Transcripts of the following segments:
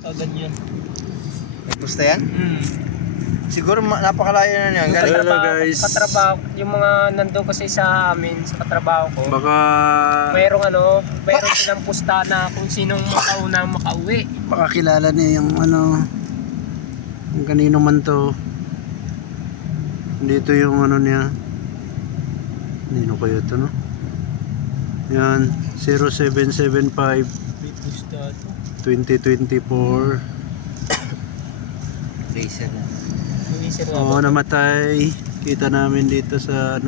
Ganyan. Gusto yan? Siguro napakalayo na yan. Hello guys. Katrabaho, yung mga nandun kasi sa amin, sa katrabaho ko. Baka Mayroong silang pusta na kung sinong makaunang makauwi. baka kilala niya yung yung kanino man to. Dito yung niya. Nino kaya to, no? Yan, 0775 May pusta to. 2024. Racer na. Oo, namatay. Kita namin dito sa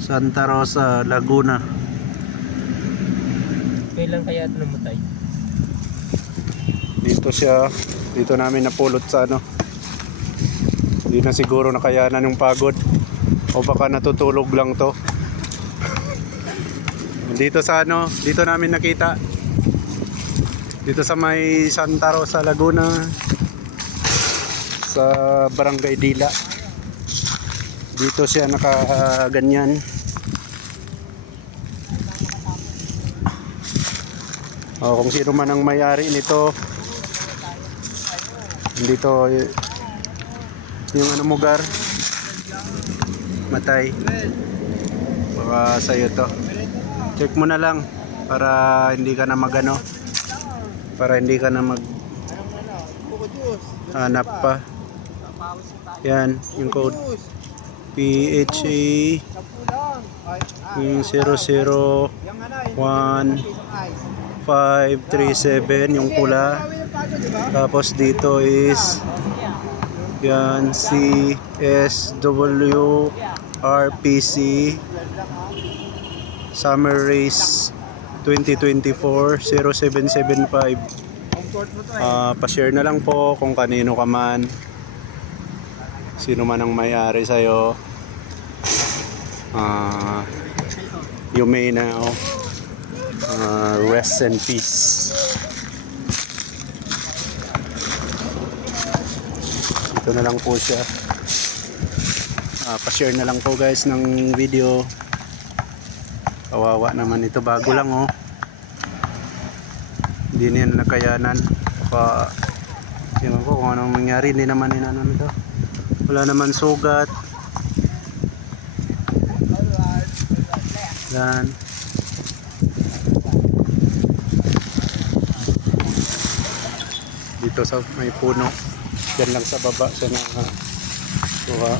Santa Rosa, Laguna. Kailan kaya ito namatay? Dito siya. Dito namin napulot sa Hindi na siguro nakayanan yung pagod. O baka natutulog lang to. Dito sa dito namin nakita. Dito sa may Santa Rosa, Laguna. Sa Barangay Dila. Dito siya nakaganyan. Kung sino man ang may-ari nito. Dito yung lugar matay. Baka sa'yo to. Check mo na lang para hindi ka na para hindi ka na hanap pa. Yan, yung code PHA yung 001537 yung pula. Tapos dito is yan CSWRPC Summer Race 2024 0775. Pa-share na lang po kung kanino ka man, sino man ang may-ari sa'yo. You may now rest in peace. Ito na lang po siya. Pa-share na lang po guys ng video. Kawawa naman ito, bago lang hindi niya nakayanan. Baka tingnan ko kung anong nangyari. Hindi naman ito. Wala naman sugat. Yan. Dito sa may puno. Yan lang sa baba siya na kuha.